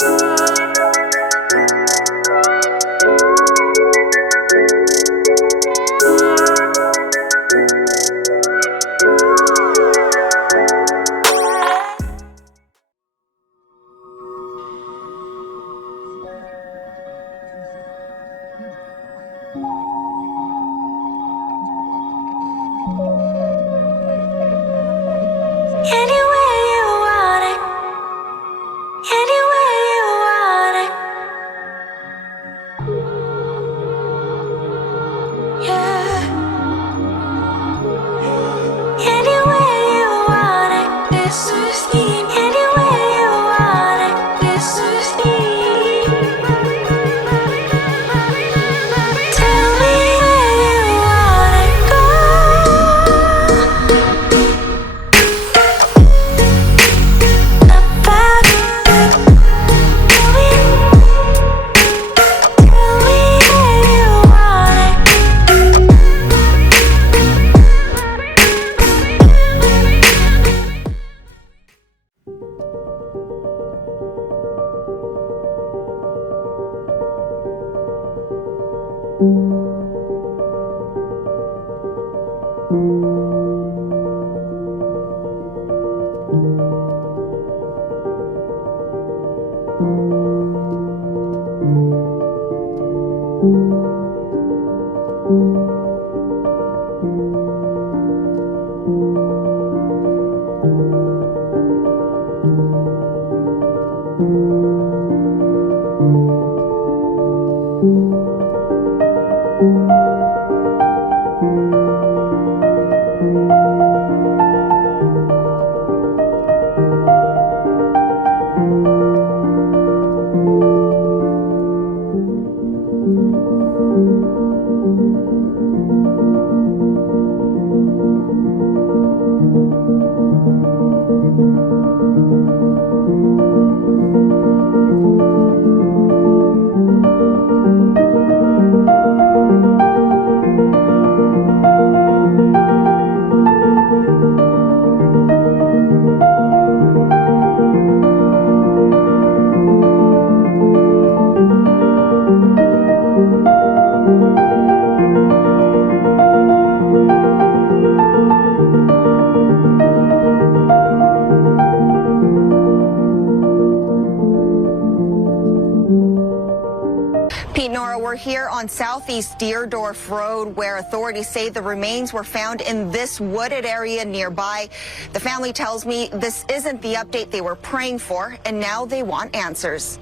Anywhere you want it, anywhere you want it, yeah. Anywhere you want it, this is me. Anywhere you want it, this is me. Tell me where you wanna go. About you, tell me where you want it. Pete, Nora, we're here on Southeast Deerdorf Road, where authorities say the remains were found in this wooded area nearby. The family tells me this isn't the update they were praying for, and now they want answers.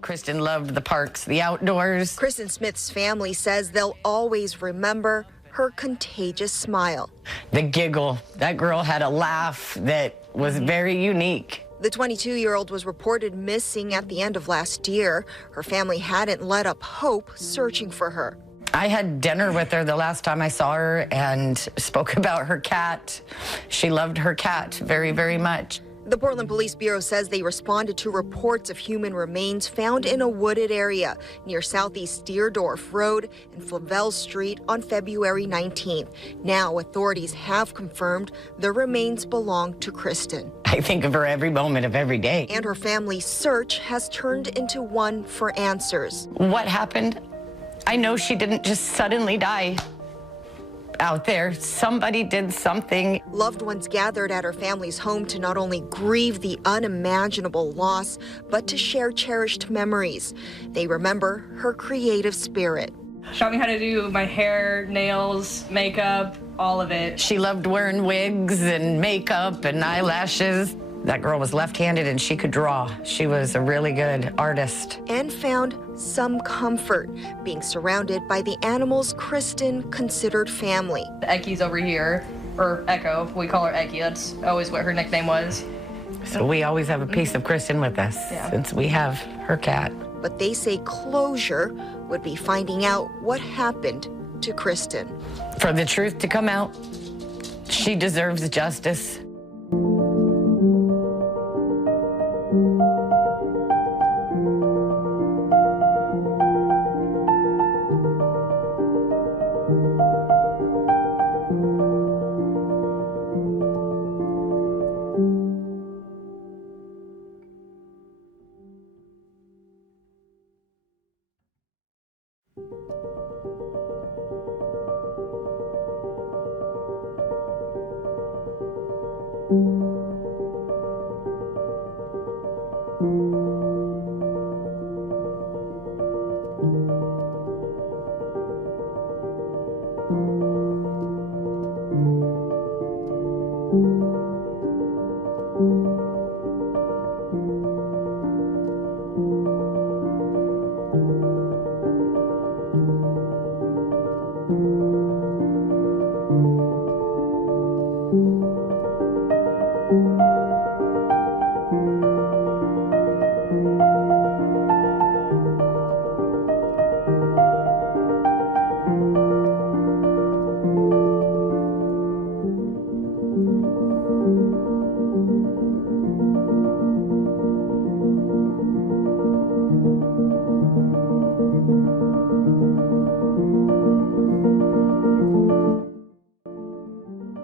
Kristen loved the parks, the outdoors. Kristen Smith's family says they'll always remember her contagious smile. The giggle. That girl had a laugh that was very unique. The 22-year-old was reported missing at the end of last year. Her family hadn't let up hope searching for her. I had dinner with her the last time I saw her and spoke about her cat. She loved her cat very, very much. The Portland Police Bureau says they responded to reports of human remains found in a wooded area near Southeast Deerdorf Road and Flavel Street on February 19th. Now, authorities have confirmed the remains belong to Kristen. I think of her every moment of every day. And her family's search has turned into one for answers. What happened? I know she didn't just suddenly die out there. Somebody did something. Loved ones gathered at her family's home to not only grieve the unimaginable loss, but to share cherished memories. They remember her creative spirit. Showed me how to do my hair, nails, makeup, all of it. She loved wearing wigs and makeup and eyelashes. That girl was left-handed and she could draw. She was a really good artist. And found some comfort being surrounded by the animals Kristen considered family. Ecky's over here, or Echo. We call her Ecky. That's always what her nickname was. So we always have a piece of Kristen with us since we have her cat. But they say closure would be finding out what happened to Kristen. For the truth to come out, she deserves justice.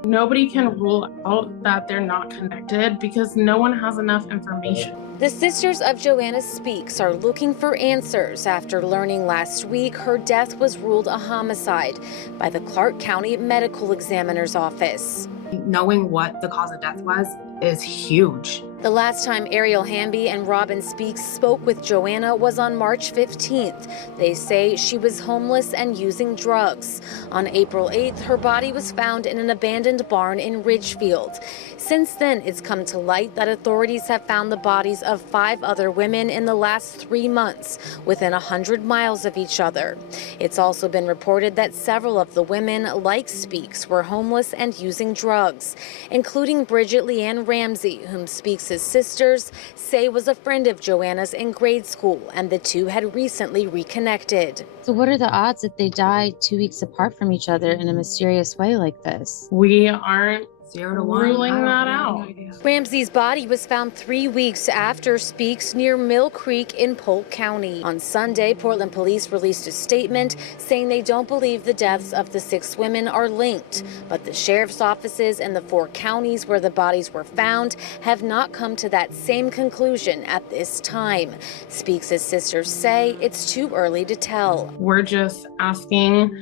Nobody can rule out that they're not connected because no one has enough information. The Sisters of Joanna Speaks are looking for answers after learning last week her death was ruled a homicide by the Clark County Medical Examiner's Office. Knowing what the cause of death was is huge. The last time Ariel Hamby and Robin Speaks spoke with Joanna was on March 15th. They say she was homeless and using drugs. On April 8th, her body was found in an abandoned barn in Ridgefield. Since then, it's come to light that authorities have found the bodies of 5 other women in the last 3 months, within 100 miles of each other. It's also been reported that several of the women, like Speaks, were homeless and using drugs, including Bridget Leanne Ramsey, whom Speaks' sisters say was a friend of Joanna's in grade school, and the two had recently reconnected. So what are the odds that they die 2 weeks apart from each other in a mysterious way like this? We aren't 0 to 1. ruling that out. Ramsey's body was found 3 weeks after Speaks near Mill Creek in Polk County. On Sunday, Portland police released a statement saying they don't believe the deaths of the 6 women are linked, but the sheriff's offices in the 4 counties where the bodies were found have not come to that same conclusion at this time. Speaks' sisters say it's too early to tell. We're just asking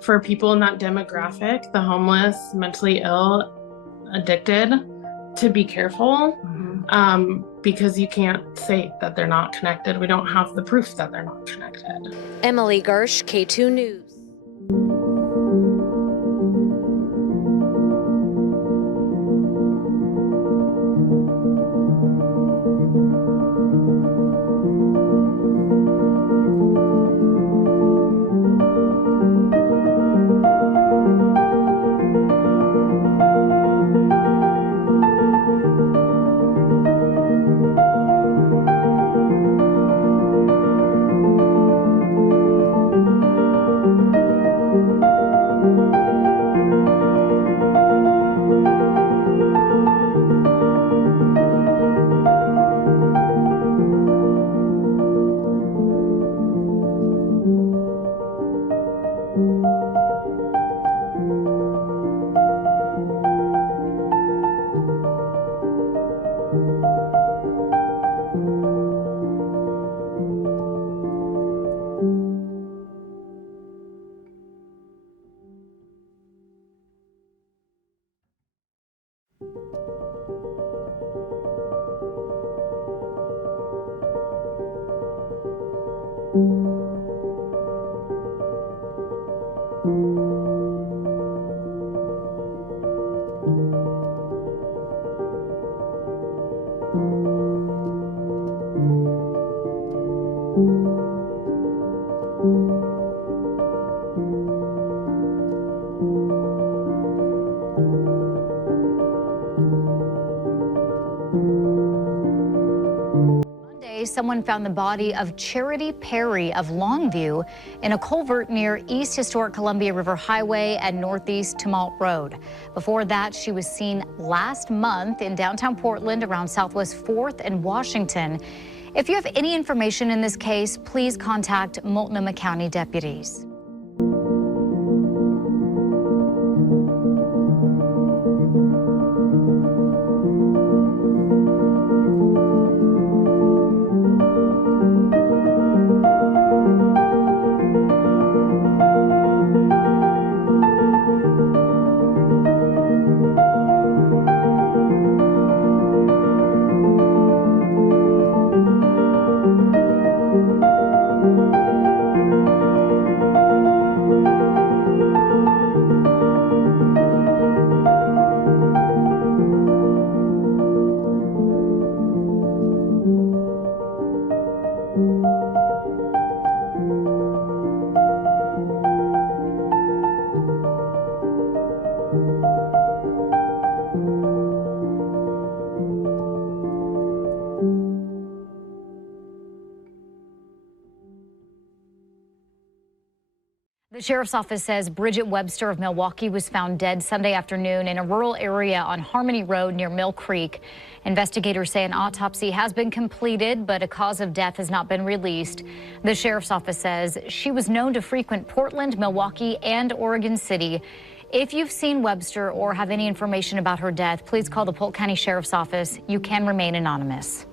for people in that demographic, the homeless, mentally ill, addicted, to be careful, because you can't say that they're not connected. We don't have the proof that they're not connected. Emily Gersh, K2 News. Someone found the body of Charity Perry of Longview in a culvert near East Historic Columbia River Highway and Northeast Tumalt Road. Before that, she was seen last month in downtown Portland around Southwest 4th and Washington. If you have any information in this case, please contact Multnomah County deputies. The sheriff's office says Bridget Webster of Milwaukee was found dead Sunday afternoon in a rural area on Harmony Road near Mill Creek. Investigators say an autopsy has been completed, but a cause of death has not been released. The sheriff's office says she was known to frequent Portland, Milwaukee, and Oregon City. If you've seen Webster or have any information about her death, please call the Polk County Sheriff's Office. You can remain anonymous.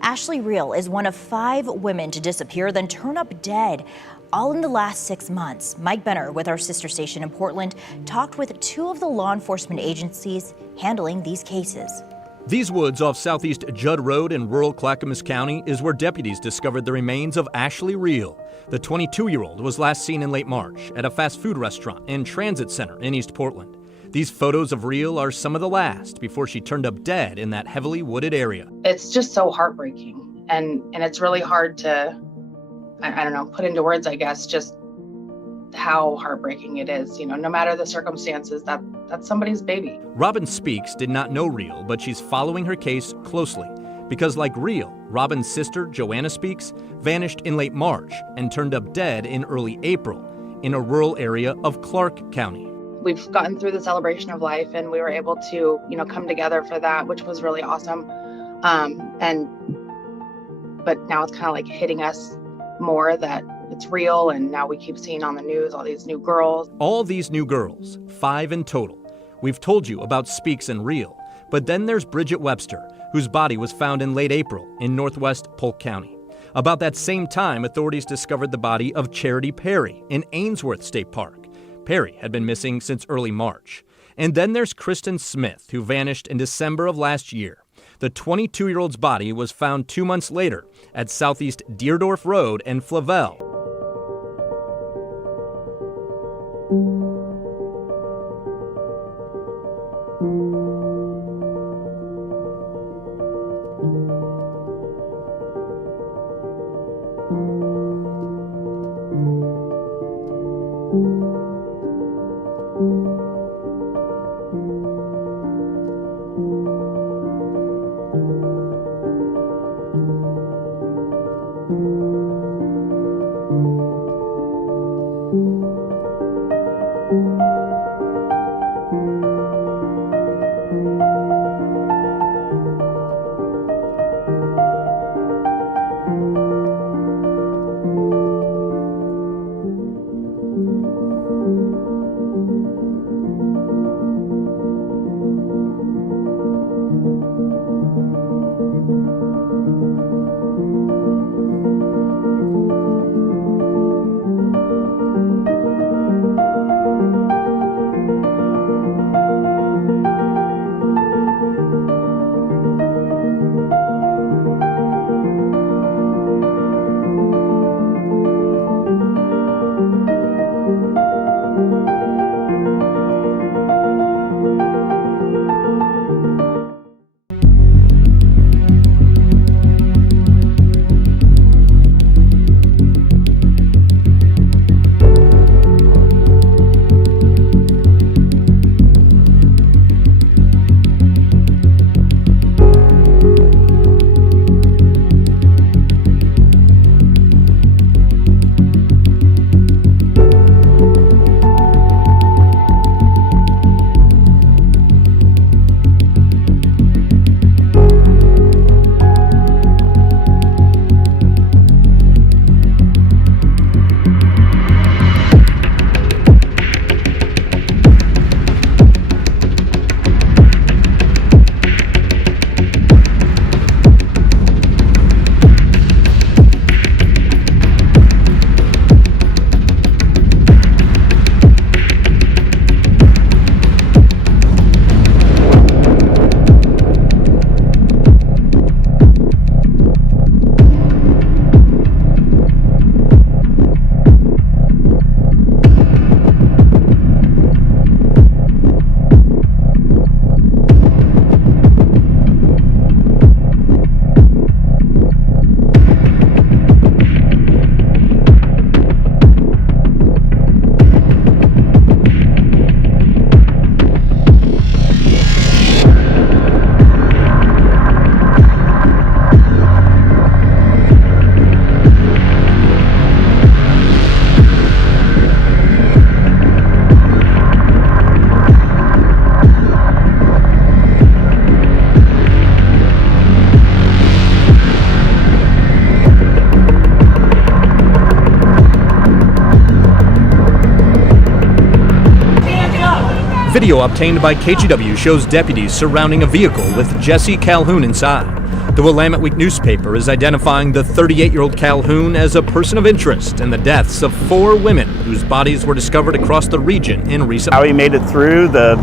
Ashley Reel is one of 5 women to disappear, then turn up dead, all in the last 6 months. Mike Benner, with our sister station in Portland, talked with 2 of the law enforcement agencies handling these cases. These woods off Southeast Judd Road in rural Clackamas County is where deputies discovered the remains of Ashley Reel. The 22-year-old was last seen in late March at a fast food restaurant and transit center in East Portland. These photos of Reel are some of the last before she turned up dead in that heavily wooded area. It's just so heartbreaking, and it's really hard to, I don't know, put into words, I guess, just how heartbreaking it is. You know, no matter the circumstances, that's somebody's baby. Robin Speaks did not know Reel, but she's following her case closely because, like Reel, Robin's sister, Joanna Speaks, vanished in late March and turned up dead in early April in a rural area of Clark County. We've gotten through the celebration of life, and we were able to, come together for that, which was really awesome. But now it's kind of like hitting us more that it's real, and now we keep seeing on the news all these new girls. All these new girls, 5 in total. We've told you about Speaks and Reel, but then there's Bridget Webster, whose body was found in late April in northwest Polk County. About that same time, authorities discovered the body of Charity Perry in Ainsworth State Park. Perry had been missing since early March. And then there's Kristen Smith, who vanished in December of last year. The 22-year-old's body was found 2 months later at Southeast Deerdorf Road in Flavel. Video obtained by KGW shows deputies surrounding a vehicle with Jesse Calhoun inside. The Willamette Week newspaper is identifying the 38-year-old Calhoun as a person of interest in the deaths of 4 women whose bodies were discovered across the region in recent How he made it through the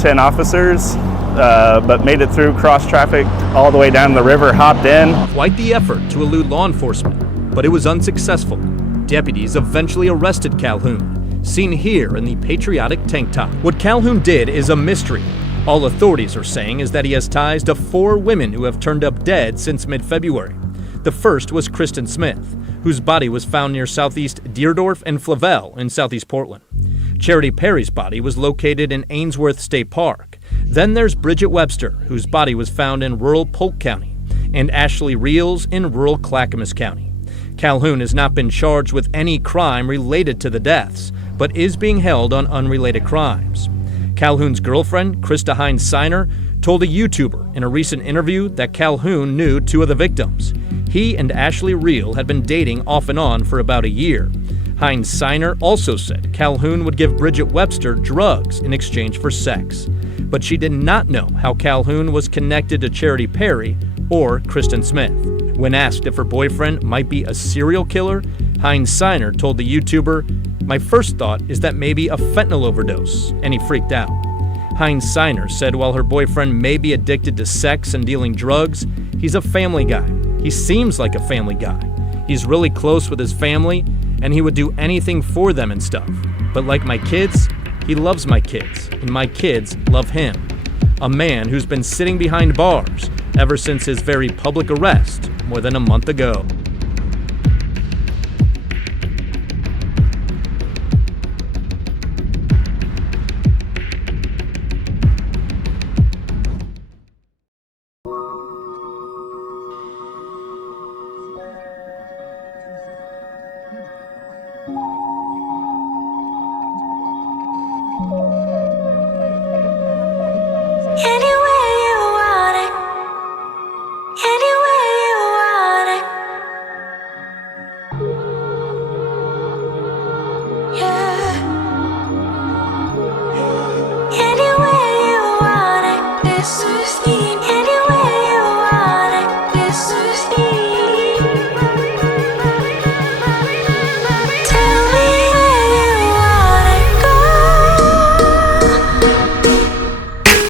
10 officers, but made it through cross traffic all the way down the river, hopped in. Quite the effort to elude law enforcement, but it was unsuccessful. Deputies eventually arrested Calhoun, seen here in the patriotic tank top. What Calhoun did is a mystery. All authorities are saying is that he has ties to 4 women who have turned up dead since mid-February. The first was Kristen Smith, whose body was found near southeast Deerdorf and Flavel in southeast Portland. Charity Perry's body was located in Ainsworth State Park. Then there's Bridget Webster, whose body was found in rural Polk County, and Ashley Reels in rural Clackamas County. Calhoun has not been charged with any crime related to the deaths, but is being held on unrelated crimes. Calhoun's girlfriend, Krista Hines-Seiner, told a YouTuber in a recent interview that Calhoun knew 2 of the victims. He and Ashley Reel had been dating off and on for about a year. Hines-Seiner also said Calhoun would give Bridget Webster drugs in exchange for sex. But she did not know how Calhoun was connected to Charity Perry or Kristen Smith. When asked if her boyfriend might be a serial killer, Hines-Seiner told the YouTuber, "My first thought is that maybe a fentanyl overdose," and he freaked out. Hines-Seiner said while her boyfriend may be addicted to sex and dealing drugs, he's a family guy. He seems like a family guy. He's really close with his family, and he would do anything for them and stuff. But like my kids, he loves my kids, and my kids love him. A man who's been sitting behind bars ever since his very public arrest more than a month ago.